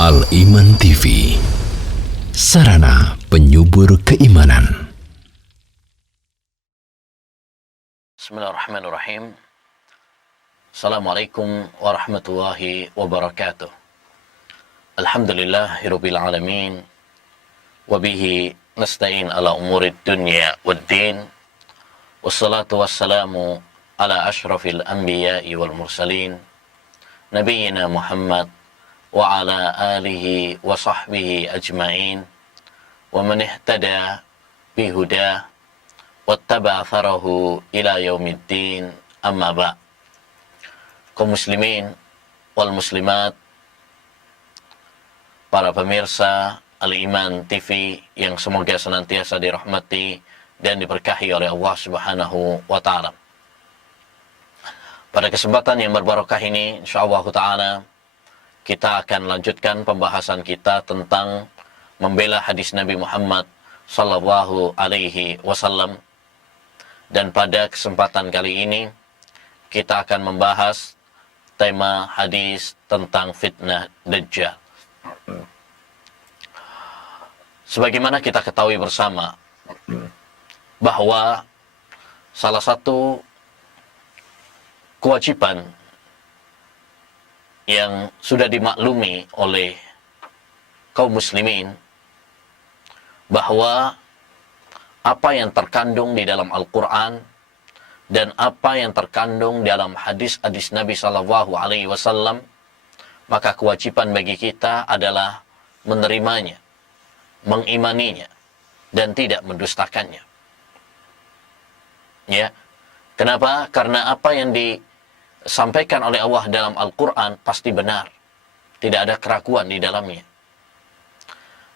Al-Iman TV, sarana penyubur keimanan. Bismillahirrahmanirrahim. Assalamualaikum warahmatullahi wabarakatuh. Alhamdulillahirabbil alamin. Wabihi nasta'in ala umurid dunya waddin. Wassalatu wassalamu ala asyrafil anbiya'i wal mursalin. Nabiyyina Muhammad wa ala alihi wa sahbihi ajma'in. Wa man ihtada bihuda wattaba atharahu ila yaumiddin, amma ba'. Kaum muslimin wal muslimat, para pemirsa Al-Iman TV yang semoga senantiasa dirahmati dan diberkahi oleh Allah Subhanahu wa taala. Pada kesempatan yang berbarokah ini, insyaallah taala kita akan lanjutkan pembahasan kita tentang membela hadis Nabi Muhammad sallallahu alaihi wasallam. Dan pada kesempatan kali ini kita akan membahas tema hadis tentang fitnah Dajjal. Sebagaimana kita ketahui bersama bahwa salah satu kewajiban yang sudah dimaklumi oleh kaum muslimin bahwa apa yang terkandung di dalam Al-Quran dan apa yang terkandung dalam hadis-hadis Nabi Sallallahu Alaihi Wasallam, maka kewajiban bagi kita adalah menerimanya, mengimaninya, dan tidak mendustakannya. Ya, kenapa? Karena apa yang disampaikan oleh Allah dalam Al-Quran pasti benar, tidak ada keraguan di dalamnya.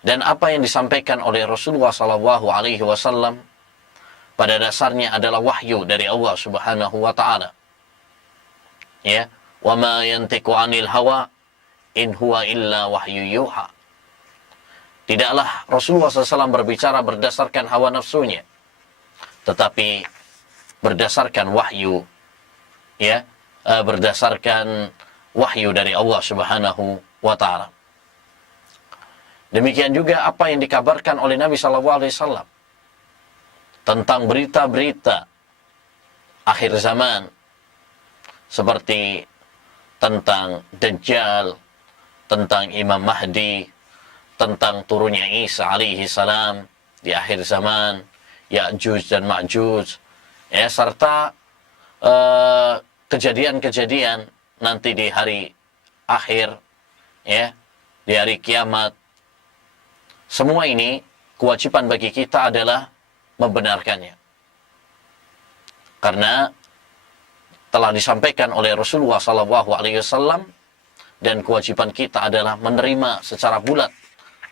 Dan apa yang disampaikan oleh Rasulullah Sallallahu Alaihi Wasallam pada dasarnya adalah wahyu dari Allah Subhanahu Wa Taala. Ya, wa ma yantiqu 'anil hawa in huwa illa wahyu yuha. Tidaklah Rasulullah SAW berbicara berdasarkan hawa nafsunya, tetapi berdasarkan wahyu, ya, berdasarkan wahyu dari Allah Subhanahu Wa Taala. Demikian juga apa yang dikabarkan oleh Nabi SAW tentang berita-berita akhir zaman, seperti tentang Dajjal, tentang Imam Mahdi, tentang turunnya Isa alaihi salam di akhir zaman, Ya'juj dan Ma'juj, ya, serta kejadian-kejadian nanti di hari akhir, ya, di hari kiamat. Semua ini kewajiban bagi kita adalah membenarkannya, karena telah disampaikan oleh Rasulullah SAW, dan kewajiban kita adalah menerima secara bulat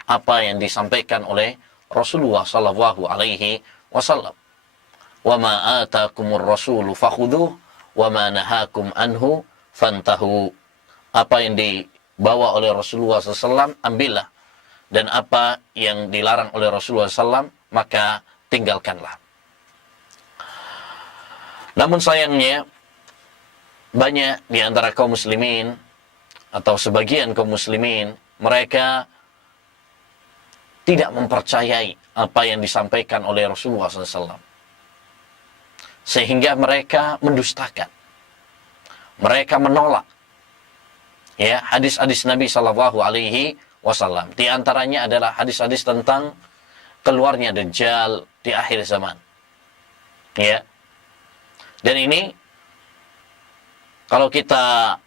apa yang disampaikan oleh Rasulullah SAW. Wa ma atakumur rasulu fakhudhuh wa ma nahakum anhu fantahu. Apa yang dibawa oleh Rasulullah SAW ambillah, dan apa yang dilarang oleh Rasulullah SAW maka tinggalkanlah. Namun sayangnya banyak di antara kaum muslimin atau sebagian kaum muslimin, mereka tidak mempercayai apa yang disampaikan oleh Rasulullah SAW, sehingga mereka mendustakan, mereka menolak, ya, hadis-hadis Nabi Sallallahu Alaihi Wasallam. Di antaranya adalah hadis-hadis tentang keluarnya Dajjal di akhir zaman, ya. Dan ini kalau kita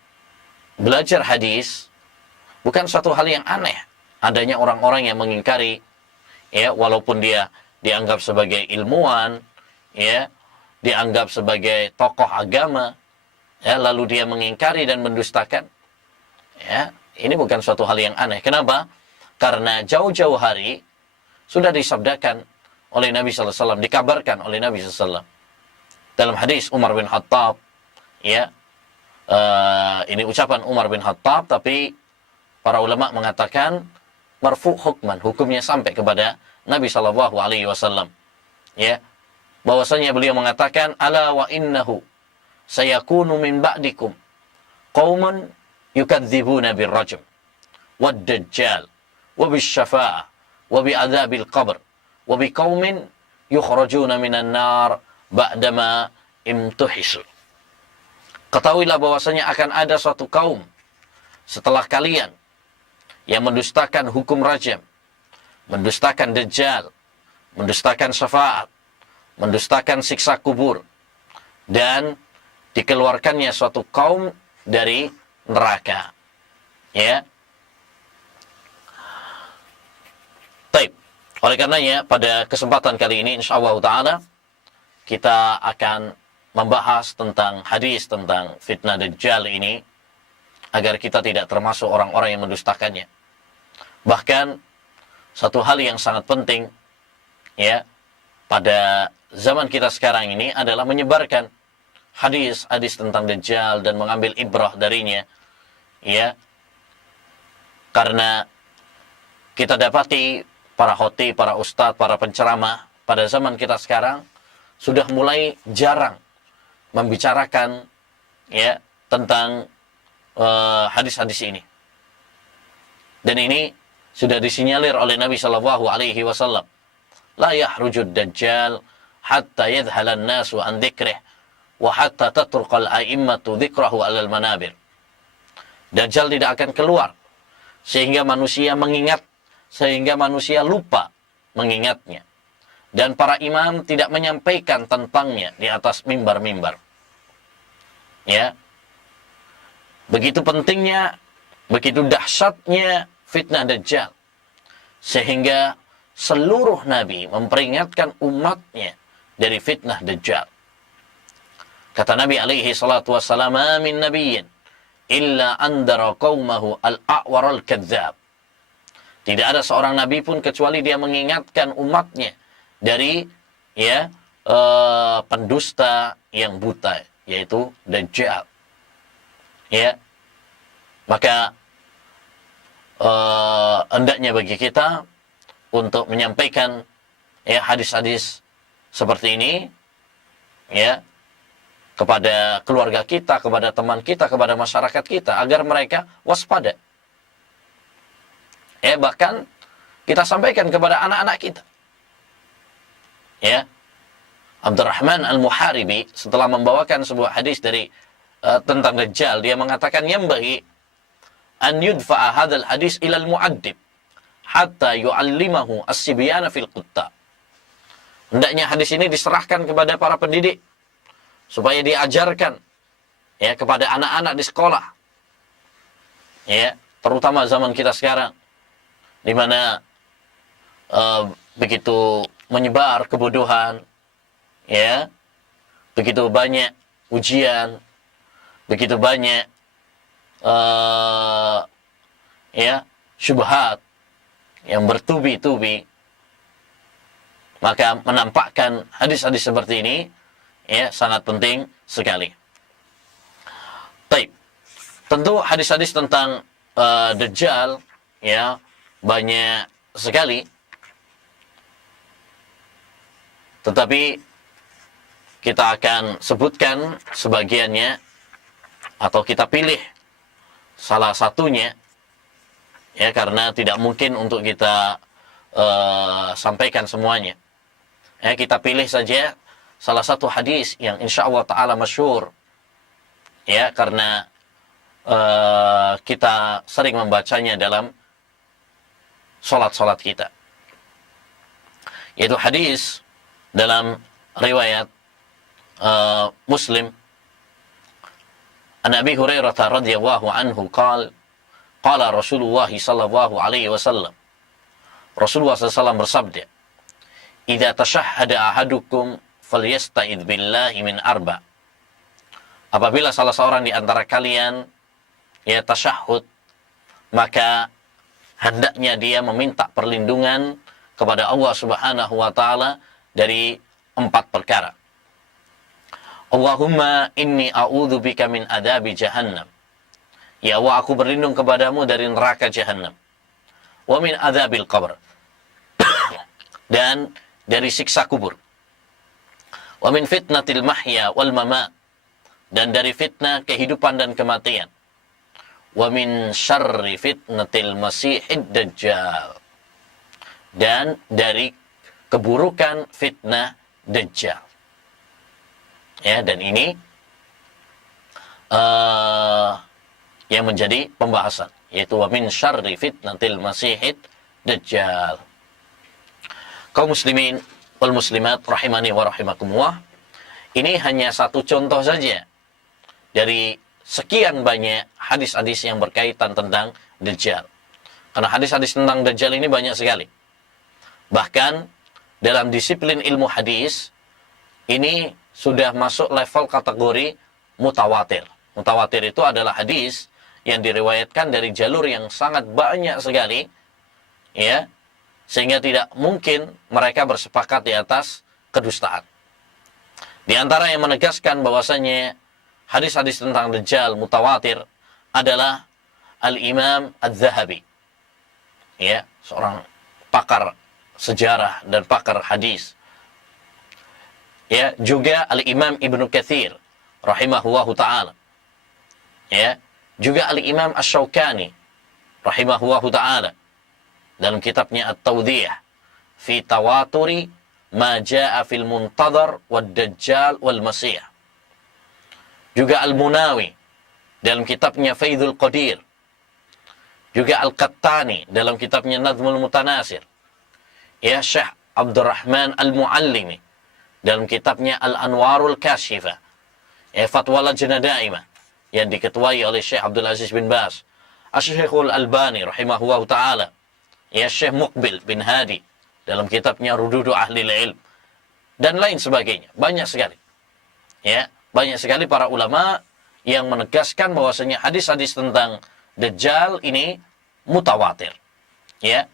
belajar hadis, bukan suatu hal yang aneh adanya orang-orang yang mengingkari, ya, walaupun dia dianggap sebagai ilmuwan, ya, dianggap sebagai tokoh agama, ya, lalu dia mengingkari dan mendustakan, ya. Ini bukan suatu hal yang aneh. Kenapa? Karena jauh-jauh hari sudah disabdakan oleh Nabi SAW, dikabarkan oleh Nabi SAW. Dalam hadis Umar bin Khattab, ya, ini ucapan Umar bin Khattab, tapi para ulama mengatakan marfu hukman, hukumnya sampai kepada Nabi SAW. Ya, bahwasanya beliau mengatakan, ala wa innahu sayakunu min ba'dikum qauman yukadzibuna birrajm wad dajjal wa bisyafa'ah wa bi adzabil qabr wa bi qaumin yukhrajuna minan nar ba'dama imtuhisu. Ketahuilah bahwasanya akan ada suatu kaum setelah kalian yang mendustakan hukum rajam, mendustakan dajjal, mendustakan syafaat, mendustakan siksa kubur, dan dikeluarkannya suatu kaum dari neraka. Ya. Baik. Oleh karenanya pada kesempatan kali ini insyaallah taala kita akan membahas tentang hadis tentang fitnah dajjal ini agar kita tidak termasuk orang-orang yang mendustakannya. Bahkan satu hal yang sangat penting ya pada zaman kita sekarang ini adalah menyebarkan hadis-hadis tentang dajjal dan mengambil ibrah darinya ya. Karena kita dapati para khotib, para ustadz, para penceramah pada zaman kita sekarang sudah mulai jarang membicarakan ya tentang hadis-hadis ini. Dan ini sudah disinyalir oleh Nabi sallallahu alaihi wasallam. La yahrujud dajjal hatta yadhhala an-nasu an dzikrih wa hatta tatruqal a'immatu dzikrahu 'alal manabir. Dajjal tidak akan keluar sehingga manusia lupa mengingatnya. Dan para imam tidak menyampaikan tentangnya di atas mimbar-mimbar. Ya. Begitu pentingnya, begitu dahsyatnya fitnah dajjal. Sehingga seluruh nabi memperingatkan umatnya dari fitnah dajjal. Kata Nabi alaihi salatu wassalam, "Min nabiyyin illa andara qaumahu al-a'war al-kadzdzab." Tidak ada seorang nabi pun kecuali dia mengingatkan umatnya dari ya pendusta yang buta, yaitu dajjal. Ya. Maka hendaknya bagi kita untuk menyampaikan ya hadis-hadis seperti ini ya kepada keluarga kita, kepada teman kita, kepada masyarakat kita agar mereka waspada. Ya, bahkan kita sampaikan kepada anak-anak kita. Ya. Abdurrahman Al-Muharibi setelah membawakan sebuah hadis dari tentang dajjal, dia mengatakan yang bagi an yudfa'a hadzal hadis ila al-mu'addib hatta yu'allimahu as-sibyana fil qutta. Hendaknya hadis ini diserahkan kepada para pendidik supaya diajarkan ya kepada anak-anak di sekolah. Ya, terutama zaman kita sekarang di mana begitu menyebar kebodohan, ya, begitu banyak ujian, begitu banyak ya syubhat yang bertubi-tubi, maka menampakkan hadis-hadis seperti ini ya sangat penting sekali. Baik, tentu hadis-hadis tentang dajjal ya banyak sekali, tetapi kita akan sebutkan sebagiannya atau kita pilih salah satunya ya, karena tidak mungkin untuk kita sampaikan semuanya. Ya, kita pilih saja salah satu hadis yang insya Allah ta'ala masyhur ya, karena kita sering membacanya dalam salat-salat kita, yaitu hadis dalam riwayat Muslim an Abi Hurairah radhiyallahu anhu qala Rasulullah sallallahu alaihi wasallam, Rasulullah SAW bersabda, "Idza tashahhada ahadukum falyasta'idz billahi min arba." Apabila salah seorang di antara kalian ya tasyahhud, maka hendaknya dia meminta perlindungan kepada Allah Subhanahu wa taala dari 4 perkara. Allahumma inni a'udzubika min adzabi jahannam. Ya Allah, aku berlindung kepadamu dari neraka jahannam. Wa min adzabil qabr. Dan dari siksa kubur. Wa min fitnatil mahya wal mamat. Dan dari fitnah kehidupan dan kematian. wa min syarri fitnatil masiihid dajjal. Dan dari keburukan fitnah dajjal. Ya, dan ini yang menjadi pembahasan, yaitu wa min syarri fitnatil masiihid dajjal. Kaum muslimin wal muslimat rahimani wa rahimakumullah, ini hanya satu contoh saja dari sekian banyak hadis-hadis yang berkaitan tentang dajjal. Karena hadis-hadis tentang dajjal ini banyak sekali. Bahkan dalam disiplin ilmu hadis ini sudah masuk level kategori mutawatir. Mutawatir itu adalah hadis yang diriwayatkan dari jalur yang sangat banyak sekali, ya, sehingga tidak mungkin mereka bersepakat di atas kedustaan. Di antara yang menegaskan bahwasanya hadis-hadis tentang dajjal mutawatir adalah Al-Imam Adz-Dzahabi, ya, seorang pakar sejarah dan pakar hadis. Ya, juga Al-Imam Ibnu Katsir rahimahullahu taala. Ya, juga Al-Imam Asy-Syaukani rahimahullahu taala dalam kitabnya At-Tawdhih fi Tawaturi ma jaa fil muntadhar wad dajjal wal masih. Juga Al-Munawi dalam kitabnya Faidul Qadir. Juga Al-Qattani dalam kitabnya Nadhmul Mutanasir. Ya, Syekh Abdurrahman Al-Muallimi dalam kitabnya Al-Anwarul Kashifah. Ya, Fatwa Lajnah Daimah yang diketuai oleh Syekh Abdul Aziz bin Baz. Asy-Syekhul Albani rahimahullahu taala. Ya, Syekh Muqbil bin Hadi dalam kitabnya Rududu Ahlil Ilm dan lain sebagainya. Banyak sekali. Ya, banyak sekali para ulama yang menegaskan bahwasanya hadis-hadis tentang Dajjal ini mutawatir. Ya.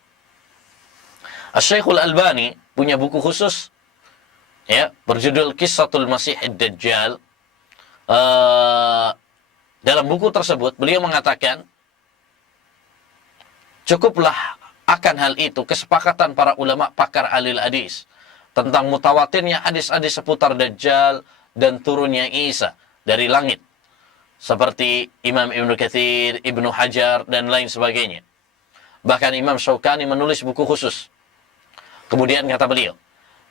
Asy-Syekhul Albani punya buku khusus, ya, berjudul Qissatul Masiihid Dajjal. Dalam buku tersebut beliau mengatakan cukuplah akan hal itu kesepakatan para ulama pakar ahli hadis tentang mutawatirnya hadis-hadis seputar Dajjal dan turunnya Isa dari langit, seperti Imam Ibnu Katsir, Ibnu Hajar dan lain sebagainya. Bahkan Imam Syaukani menulis buku khusus. Kemudian kata beliau,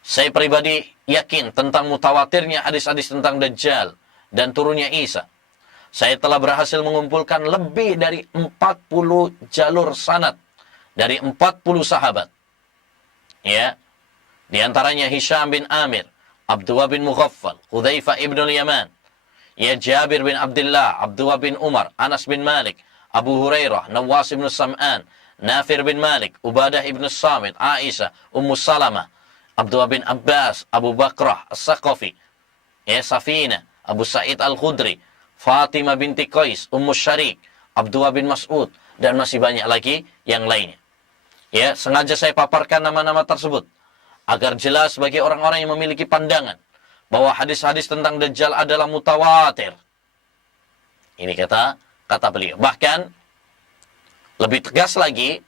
saya pribadi yakin tentang mutawatirnya hadis-hadis tentang Dajjal dan turunnya Isa. Saya telah berhasil mengumpulkan lebih dari 40 jalur sanad dari 40 sahabat. Ya. Di antaranya Hisham bin Amir, Abdullah bin Mughaffal, Hudzaifah ibn al-Yaman, ya, Jabir bin Abdullah, Abdullah bin Umar, Anas bin Malik, Abu Hurairah, Nawas bin Sam'an, Nafir bin Malik, Ubadah ibn Samit, Aisyah, Ummu Salamah, Abdullah bin Abbas, Abu Bakrah As-Saqafi, ya, Safina, Abu Sa'id Al-Khudri, Fatimah binti Qais, Ummu Syarik, Abdullah bin Mas'ud, dan masih banyak lagi yang lainnya. Ya, sengaja saya paparkan nama-nama tersebut agar jelas bagi orang-orang yang memiliki pandangan bahwa hadis-hadis tentang Dajjal adalah mutawatir. Ini kata beliau. Bahkan lebih tegas lagi,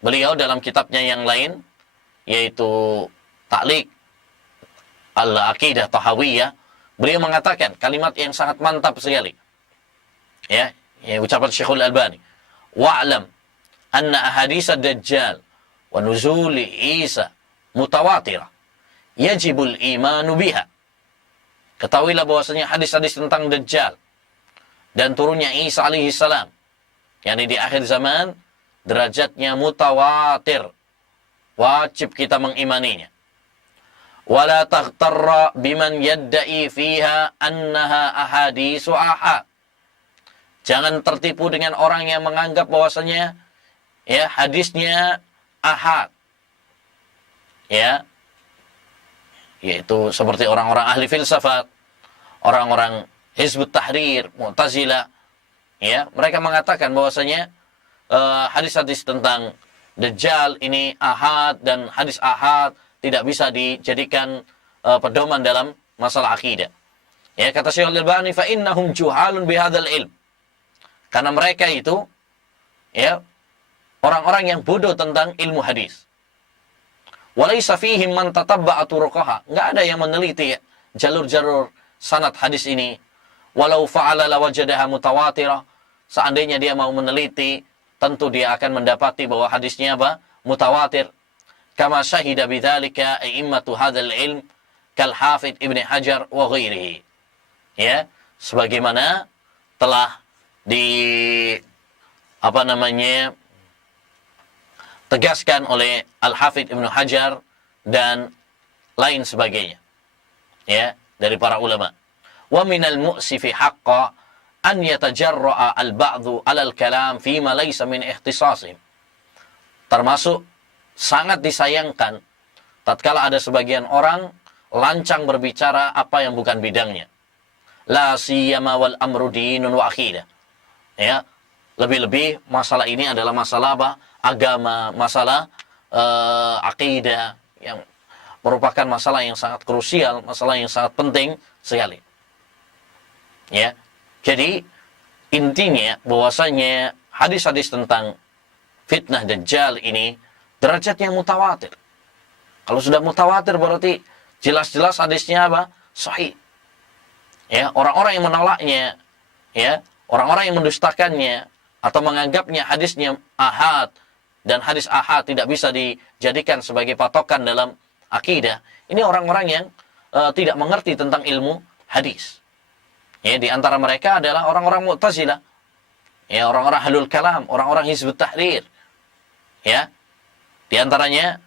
beliau dalam kitabnya yang lain, yaitu Ta'liq Al-Aqidah Tahawiyah, beliau mengatakan kalimat yang sangat mantap sekali. Ya, ucapan Syekhul Albani. Wa'lam anna ahadits ad-Dajjal wa nuzuli Isa mutawatirah. Yajibul imanu biha. Ketahuilah bahwasanya hadis-hadis tentang Dajjal dan turunnya Isa alaihi salam, yakni di akhir zaman, derajatnya mutawatir. Wajib kita mengimaninya. Wala taghtarra biman yadda'i fiha annaha ahadisu ahad. Jangan tertipu dengan orang yang menganggap bahwasanya, ya, hadisnya ahad. Ya. Yaitu seperti orang-orang ahli filsafat, orang-orang Hizbut Tahrir, Mu'tazilah, ya, mereka mengatakan bahwasanya hadis-hadis tentang Dajjal ini ahad, dan hadis ahad tidak bisa dijadikan pedoman dalam masalah akidah. Ya, kata Syekh Al-Albani, fa innahum juhalun bihadzal ilm. Karena mereka itu, ya, orang-orang yang bodoh tentang ilmu hadis. Walaysa fihim man tatabba'a turuqaha. Enggak ada yang meneliti, ya, jalur-jalur sanad hadis ini. Walau fa'ala lawajadaha mutawatirah. seandainya dia mau meneliti, tentu dia akan mendapati bahwa hadisnya apa? Mutawatir. Kama syahida bidzalika a'immatu hadzal ilm kal Hafidz Ibnu Hajar wa ghairihi. Ya, sebagaimana telah tegaskan oleh Al-Hafidz Ibnu Hajar dan lain sebagainya. Ya, dari para ulama. Wa minal mu'sifi haqqan an yatajarra'a al-ba'dhu 'ala al-kalam fima laysa min ikhtisasihim. Termasuk sangat disayangkan tatkala ada sebagian orang lancang berbicara apa yang bukan bidangnya. La siyama wal amru dinun wa aqidah. Ya, lebih-lebih masalah ini adalah masalah apa? Agama, masalah akidah yang merupakan masalah yang sangat krusial, masalah yang sangat penting sekali. Ya. Jadi intinya bahwasanya hadis-hadis tentang fitnah Dajjal ini derajatnya mutawatir. Kalau sudah mutawatir berarti jelas-jelas hadisnya apa? Sahih. Ya, orang-orang yang menolaknya, ya, orang-orang yang mendustakannya atau menganggapnya hadisnya ahad dan hadis ahad tidak bisa dijadikan sebagai patokan dalam akidah. Ini orang-orang yang tidak mengerti tentang ilmu hadis. Ya, di antara mereka adalah orang-orang Mu'tazilah. Ya, orang-orang Ahlul Kalam, orang-orang Hizbut Tahrir. Ya. Di antaranya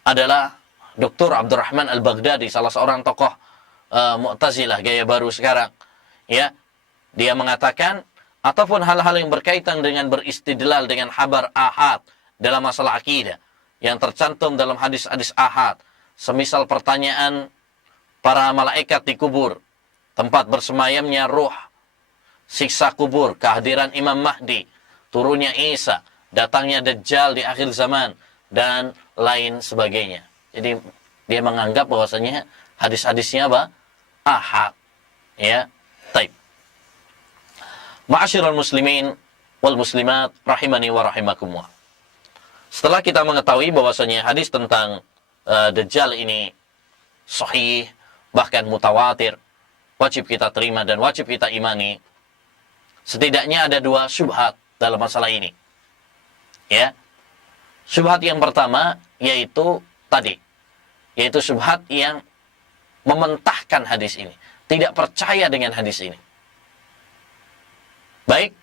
adalah Dr. Abdurrahman Al-Baghdadi, salah seorang tokoh Mu'tazilah gaya baru sekarang. Ya. Dia mengatakan ataupun hal-hal yang berkaitan dengan beristidlal dengan khabar ahad dalam masalah akidah yang tercantum dalam hadis-hadis ahad, semisal pertanyaan para malaikat di kubur, tempat bersemayamnya ruh, siksa kubur, kehadiran Imam Mahdi, turunnya Isa, datangnya Dajjal di akhir zaman, dan lain sebagainya. Jadi dia menganggap bahwasanya hadis-hadisnya apa? Ahad. Ya, taib. Ma'asyiral muslimin wal muslimat rahimani wa rahimakumullah. Setelah kita mengetahui bahwasanya hadis tentang Dajjal ini sahih, bahkan mutawatir, wajib kita terima dan wajib kita imani, setidaknya ada dua syubhat dalam masalah ini. Ya. Syubhat yang pertama yaitu syubhat yang mementahkan hadis ini, tidak percaya dengan hadis ini. Baik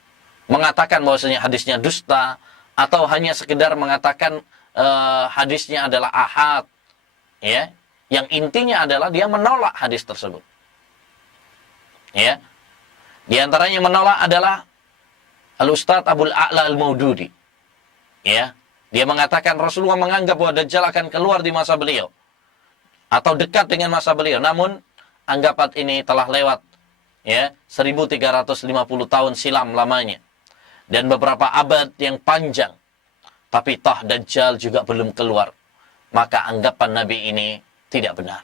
mengatakan bahwasanya hadisnya dusta atau hanya sekedar mengatakan hadisnya adalah ahad, ya. Yang intinya adalah dia menolak hadis tersebut. Ya. Di antaranya menolak adalah Al-Ustadz Abul A'la Al-Maududi. Ya. Dia mengatakan Rasulullah menganggap bahwa Dajjal akan keluar di masa beliau atau dekat dengan masa beliau. Namun anggapan ini telah lewat, ya, 1350 tahun silam lamanya dan beberapa abad yang panjang. Tapi toh Dajjal juga belum keluar. Maka anggapan Nabi ini tidak benar.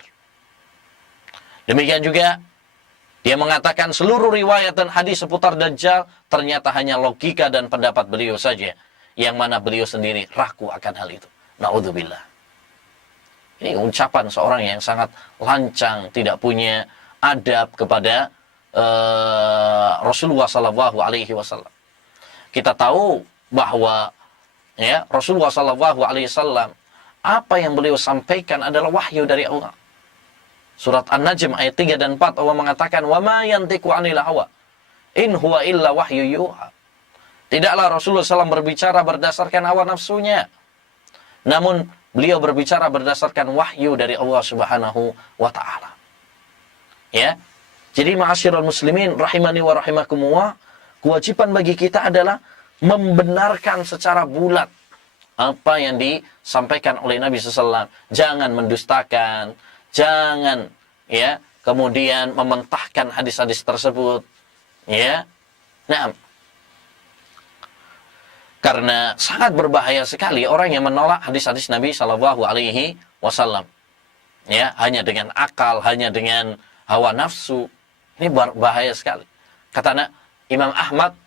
Demikian juga dia mengatakan seluruh riwayat dan hadis seputar Dajjal ternyata hanya logika dan pendapat beliau saja, yang mana beliau sendiri ragu akan hal itu. Na'udzubillah. Ini ucapan seorang yang sangat lancang, tidak punya adab kepada Rasulullah sallallahu alaihi wasallam. Kita tahu bahwa, ya, Rasulullah sallallahu alaihi wasallam, apa yang beliau sampaikan adalah wahyu dari Allah. Surat An-Najm ayat 3 dan 4 Allah mengatakan, "Wa ma yantiqu 'anil hawa, in huwa illa wahyu yuha." Tidaklah Rasulullah SAW berbicara berdasarkan hawa nafsunya, namun beliau berbicara berdasarkan wahyu dari Allah Subhanahu wa taala. Ya. Jadi ma'asyiral muslimin rahimani wa rahimakumullah, kewajiban bagi kita adalah membenarkan secara bulat apa yang disampaikan oleh Nabi SAW. Jangan mendustakan, jangan, ya, kemudian mementahkan hadis-hadis tersebut, ya. Nah, karena sangat berbahaya sekali orang yang menolak hadis-hadis Nabi Shallallahu Alaihi Wasallam, ya, hanya dengan akal, hanya dengan hawa nafsu. Ini bahaya sekali. Kata Imam Ahmad,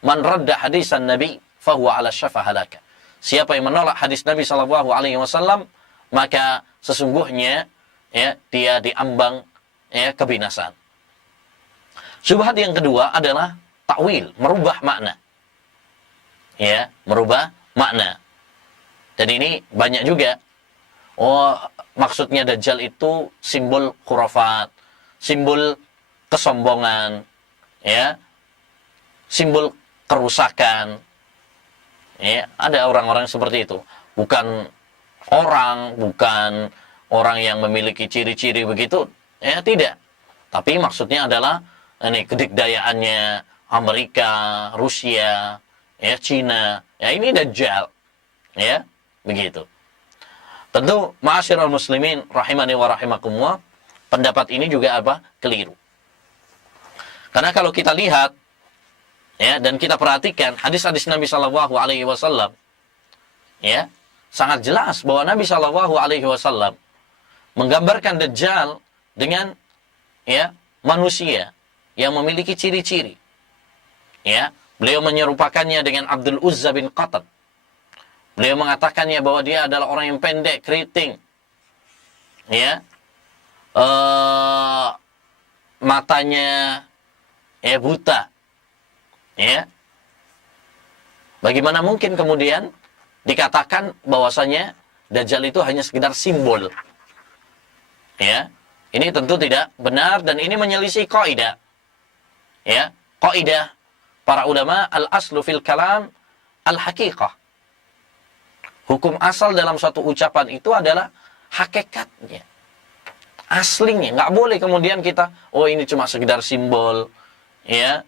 "Man radda hadisan Nabi, fahuwa ala syafa halaka." Siapa yang menolak hadis Nabi Shallallahu Alaihi Wasallam, maka sesungguhnya, ya, dia diambang, ya, kebinasaan. Syubhat yang kedua adalah takwil, merubah makna. ya, merubah makna. Dan ini banyak juga. Oh, maksudnya Dajjal itu simbol khurafat, simbol kesombongan, ya, simbol kerusakan. Ya, ada orang-orang seperti itu. Bukan orang yang memiliki ciri-ciri begitu, ya tidak. Tapi maksudnya adalah ini kedikdayaannya Amerika, Rusia, ya, Cina. Ya, ini Dajjal. Ya, begitu. Tentu ma'asyiral muslimin rahimani wa rahimakumullah, pendapat ini juga apa? Keliru. Karena kalau kita lihat ya dan kita perhatikan hadis-hadis Nabi sallallahu alaihi wasallam, ya, sangat jelas bahwa Nabi sallallahu alaihi wasallam menggambarkan Dajjal dengan ya manusia yang memiliki ciri-ciri. Ya, beliau menyerupakannya dengan Abdul Uzza bin Qatad. Beliau mengatakannya bahwa dia adalah orang yang pendek, keriting, ya, matanya ya buta, ya. Bagaimana mungkin kemudian dikatakan bahwasanya Dajjal itu hanya sekedar simbol? Ya, ini tentu tidak benar dan ini menyelisih kaidah. Ya, kaidah para ulama al-aslu fil kalam al-haqiqah. Hukum asal dalam suatu ucapan itu adalah hakikatnya, aslinya. Nggak boleh kemudian kita, oh ini cuma sekedar simbol, ya,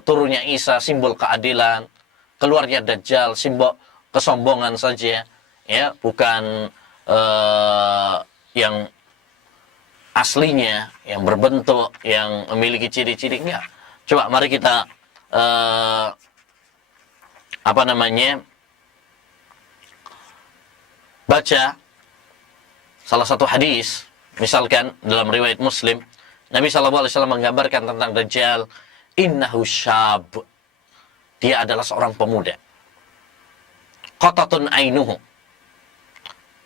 turunnya Isa simbol keadilan, keluarnya Dajjal simbol kesombongan saja, ya, bukan yang aslinya, yang berbentuk, yang memiliki ciri-ciri. Enggak. Coba mari kita baca salah satu hadis, misalkan dalam riwayat Muslim, Nabi SAW menggambarkan tentang Dajjal, innahu syab, dia adalah seorang pemuda, qatatun ainuhu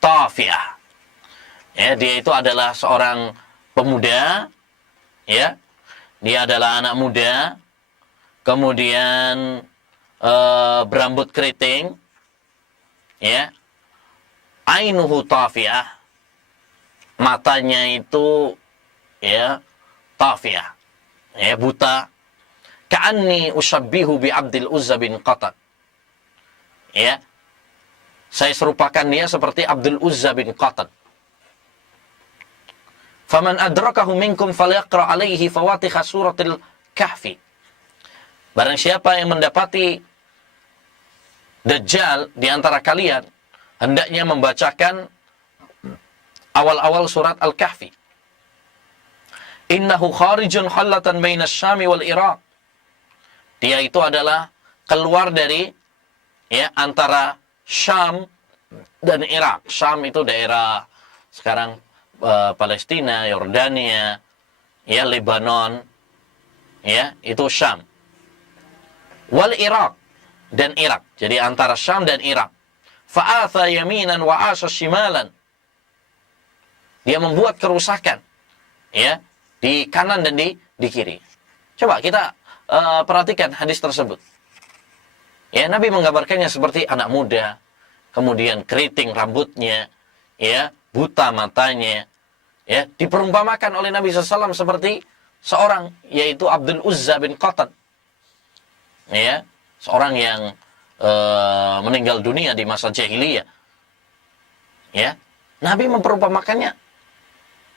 tafi'ah, ya, dia itu adalah seorang pemuda, ya, dia adalah anak muda, kemudian berambut keriting, ya, ainuhu tafi'ah, matanya itu ya tafi'ah, ya, buta. Ka'anni ushabbihu bi Abdul Uzza bin Qatad, ya, saya serupakan dia seperti Abdul Uzza bin Qatad. Faman adrakahu minkum falyaqra alaihi fawatikha suratil kahfi, barang siapa yang mendapati Dajjal di antara kalian, hendaknya membacakan awal-awal surat Al-Kahfi. Innahu kharijun khallatan bainas Syam wal Iraq. Dia itu adalah keluar dari ya antara Syam dan Irak. Syam itu daerah sekarang Palestina, Yordania, ya, Lebanon, ya, itu Syam. Wal Iraq, dan Irak. Jadi antara Syam dan Irak. Fa'atha yaminan wa asha shimalan. Dia membuat kerusakan, ya, di kanan dan di kiri. Coba kita perhatikan hadis tersebut. Ya, Nabi menggambarkannya seperti anak muda, kemudian keriting rambutnya, ya, buta matanya, ya, diperumpamakan oleh Nabi SAW seperti seorang, yaitu Abdul Uzza bin Qatad, ya, seorang yang meninggal dunia di masa jahiliyah. Ya, Nabi memperumpamakannya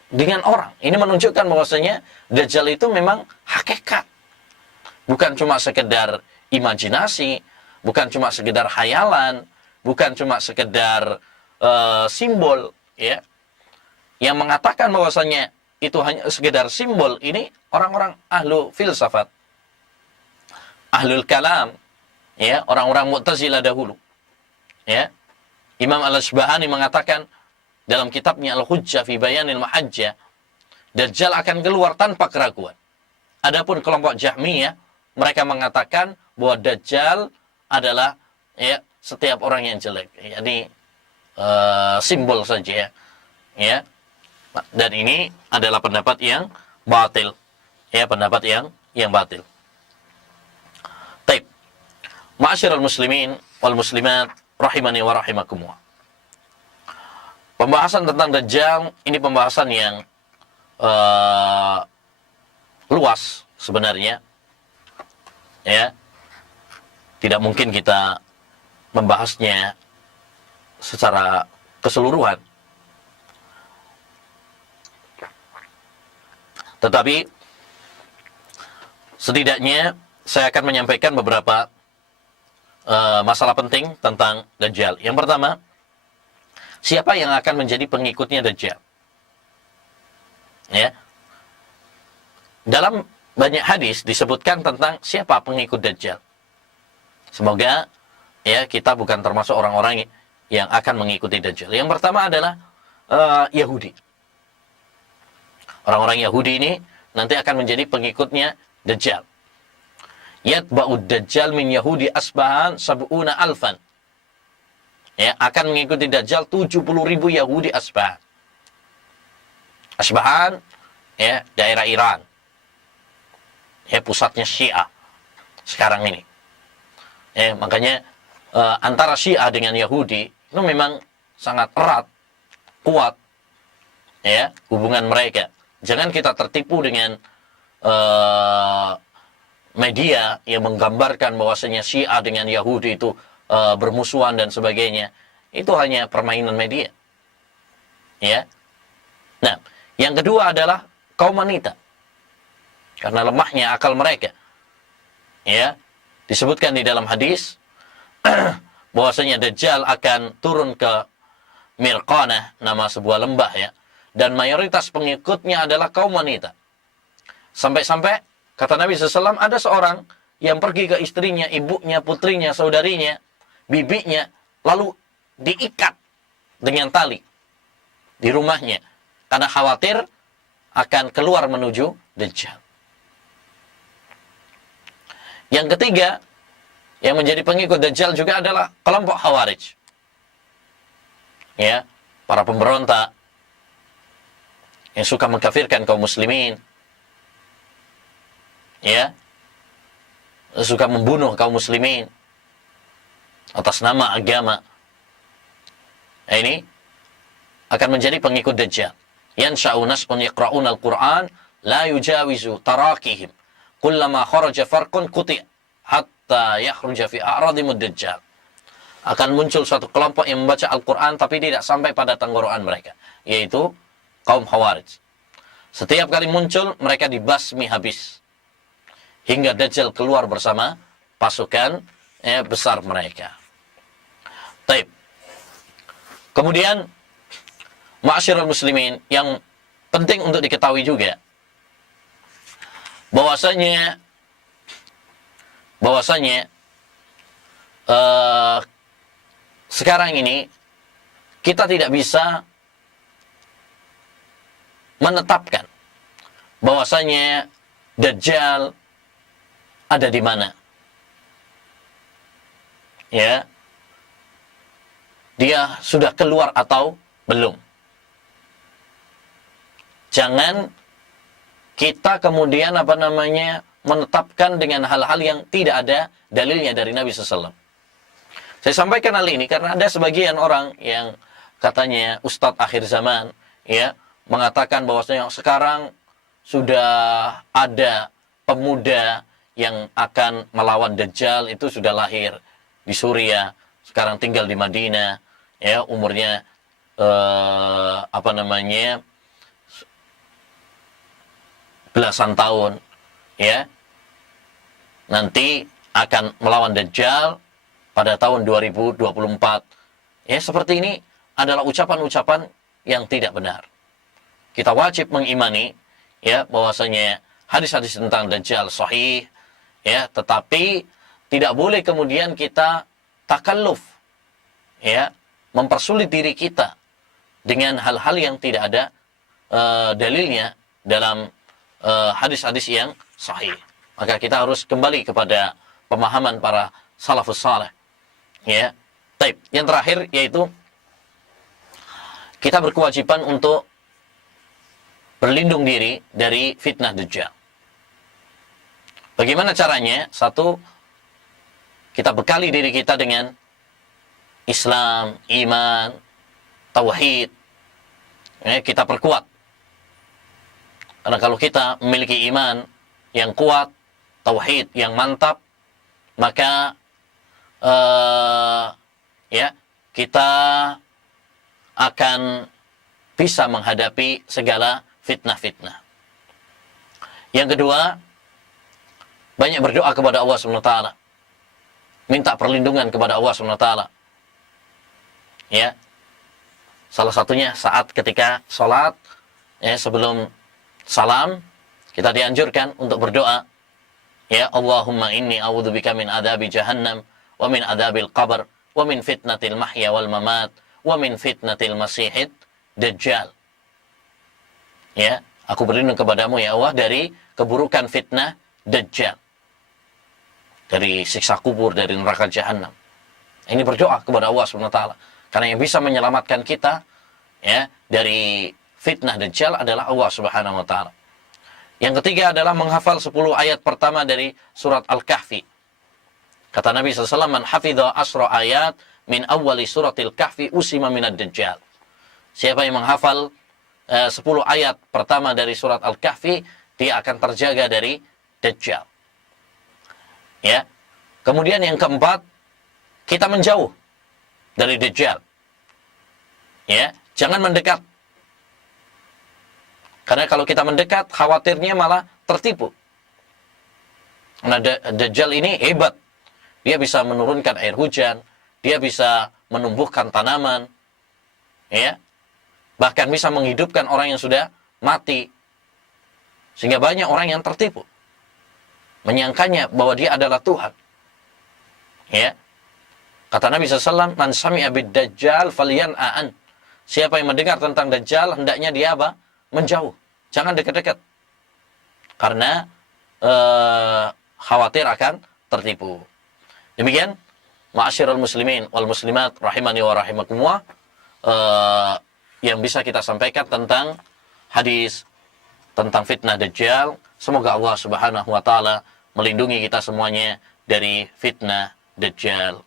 dengan orang. Ini menunjukkan bahwasanya Dajjal itu memang hakikat. Bukan cuma sekedar imajinasi, bukan cuma sekedar hayalan, bukan cuma sekedar simbol, ya. Yang mengatakan bahwasanya itu hanya sekedar simbol, ini orang-orang ahlu filsafat, ahlul kalam, ya, orang-orang Mu'tazilah dahulu. Ya. Imam Al-Asbahani mengatakan dalam kitabnya Al-Hujjah fi Bayanil Mahajjah, Dajjal akan keluar tanpa keraguan. Adapun kelompok Jahmiyah, mereka mengatakan bahwa Dajjal adalah ya setiap orang yang jelek, yakni simbol saja, ya. Dan ini adalah pendapat yang batil, ya, pendapat yang batil. Taib. Ma'asyiral muslimin wal muslimat rahimani wa rahimakumullah. Pembahasan tentang Dajjal ini pembahasan yang luas sebenarnya. Ya. Tidak mungkin kita membahasnya secara keseluruhan. Tetapi setidaknya saya akan menyampaikan beberapa masalah penting tentang Dajjal. Yang pertama, siapa yang akan menjadi pengikutnya Dajjal? Ya. Dalam banyak hadis disebutkan tentang siapa pengikut Dajjal. Semoga ya kita bukan termasuk orang-orang yang akan mengikuti Dajjal. Yang pertama adalah Yahudi. Orang-orang Yahudi ini nanti akan menjadi pengikutnya Dajjal. Yatba'ud Dajjal min Yahudi Asbahan sab'una alfan. Ya, akan mengikuti Dajjal 70.000 Yahudi Asbahan. Asbahan ya, daerah Iran. Ya, pusatnya Syiah sekarang ini. Ya, makanya antara Syiah dengan Yahudi itu memang sangat erat, kuat ya hubungan mereka. Jangan kita tertipu dengan media yang menggambarkan bahwasanya Syiah dengan Yahudi itu bermusuhan dan sebagainya. Itu hanya permainan media. Ya. Nah, yang kedua adalah kaum wanita. Karena lemahnya akal mereka. Ya. Disebutkan di dalam hadis bahwasanya Dajjal akan turun ke Mirqanah, nama sebuah lembah ya. Dan mayoritas pengikutnya adalah kaum wanita. Sampai-sampai kata Nabi SAW, ada seorang yang pergi ke istrinya, ibunya, putrinya, saudarinya, bibinya, lalu diikat dengan tali di rumahnya. Karena khawatir akan keluar menuju Dajjal. Yang ketiga, yang menjadi pengikut Dajjal juga adalah kelompok Khawarij. Ya, para pemberontak yang suka mengkafirkan kaum muslimin. Ya, suka membunuh kaum muslimin atas nama agama. Nah, ini akan menjadi pengikut Dajjal. Yansha'u nas'un yaqra'una al-Qur'an la yujawizu tarakihim kullama kharaja farqun quti' hatta yakhruja fi a'radimud Dajjal. Akan muncul suatu kelompok yang membaca Al-Quran tapi tidak sampai pada tenggorokan mereka, yaitu kaum Khawarij. Setiap kali muncul mereka dibasmi habis hingga Dajjal keluar bersama pasukan besar mereka. Taib. Kemudian ma'asyiral muslimin, yang penting untuk diketahui juga bahwasanya sekarang ini kita tidak bisa menetapkan bahwasanya Dajjal ada di mana. Ya. Dia sudah keluar atau belum. Jangan kita kemudian menetapkan dengan hal-hal yang tidak ada dalilnya dari Nabi SAW. Saya sampaikan hal ini karena ada sebagian orang yang katanya Ustadz akhir zaman ya mengatakan bahwasanya sekarang sudah ada pemuda yang akan melawan Dajjal, itu sudah lahir di Suriah, sekarang tinggal di Madinah, ya umurnya belasan tahun, ya nanti akan melawan Dajjal pada tahun 2024. Ya, seperti ini adalah ucapan-ucapan yang tidak benar. Kita wajib mengimani ya bahwasanya hadis-hadis tentang Dajjal sahih ya, tetapi tidak boleh kemudian kita takalluf ya, mempersulit diri kita dengan hal-hal yang tidak ada dalilnya dalam hadis-hadis yang sahih. Maka kita harus kembali kepada pemahaman para salafus saleh. Ya. Taib. Yang terakhir yaitu kita berkewajiban untuk berlindung diri dari fitnah Dajjal. Bagaimana caranya? Satu, kita bekali diri kita dengan Islam, iman, tauhid. Kita perkuat. Karena kalau kita memiliki iman yang kuat, tauhid yang mantap, maka kita akan bisa menghadapi segala fitnah-fitnah. Yang kedua, banyak berdoa kepada Allah SWT. Minta perlindungan kepada Allah SWT. Ya. Salah satunya saat ketika sholat, sebelum salam, kita dianjurkan untuk berdoa. Ya Allahumma inni a'udzubika min adabi jahannam, wa min adabil qabr, wa min fitnatil mahya wal mamat, wa min fitnatil masihid dajjal. Ya, aku berlindung kepadamu ya Allah dari keburukan fitnah dajjal. Dari siksa kubur, dari neraka jahannam. Ini berdoa kepada Allah SWT. Karena yang bisa menyelamatkan kita dari fitnah dajjal adalah Allah Subhanahu wa taala. Yang ketiga adalah menghafal 10 ayat pertama dari surat Al-Kahfi. Kata Nabi SAW, "Man hafidha asra ayat min awwali suratil Kahfi usima minad dajjal." Siapa yang menghafal 10 ayat pertama dari surat Al-Kahfi, dia akan terjaga dari dajjal. Ya. Kemudian yang keempat, kita menjauh dari dajjal. Ya, jangan mendekat. Karena kalau kita mendekat, khawatirnya malah tertipu. Karena dajjal ini hebat. Dia bisa menurunkan air hujan, dia bisa menumbuhkan tanaman, ya. Bahkan bisa menghidupkan orang yang sudah mati. Sehingga banyak orang yang tertipu. Menyangkanya bahwa dia adalah Tuhan. Ya. Kata Nabi SAW, "Man sami'a bid-dajjal falyan'an." Siapa yang mendengar tentang dajjal, hendaknya dia apa? Menjauh. Jangan dekat-dekat. Karena khawatir akan tertipu. Demikian, ma'asyiral muslimin wal muslimat rahimani wa rahimakumullah, yang bisa kita sampaikan tentang hadis tentang fitnah dajjal. Semoga Allah Subhanahu wa taala melindungi kita semuanya dari fitnah dajjal.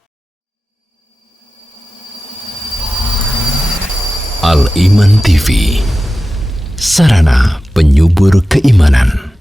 Al-Iman TV, sarana penyubur keimanan.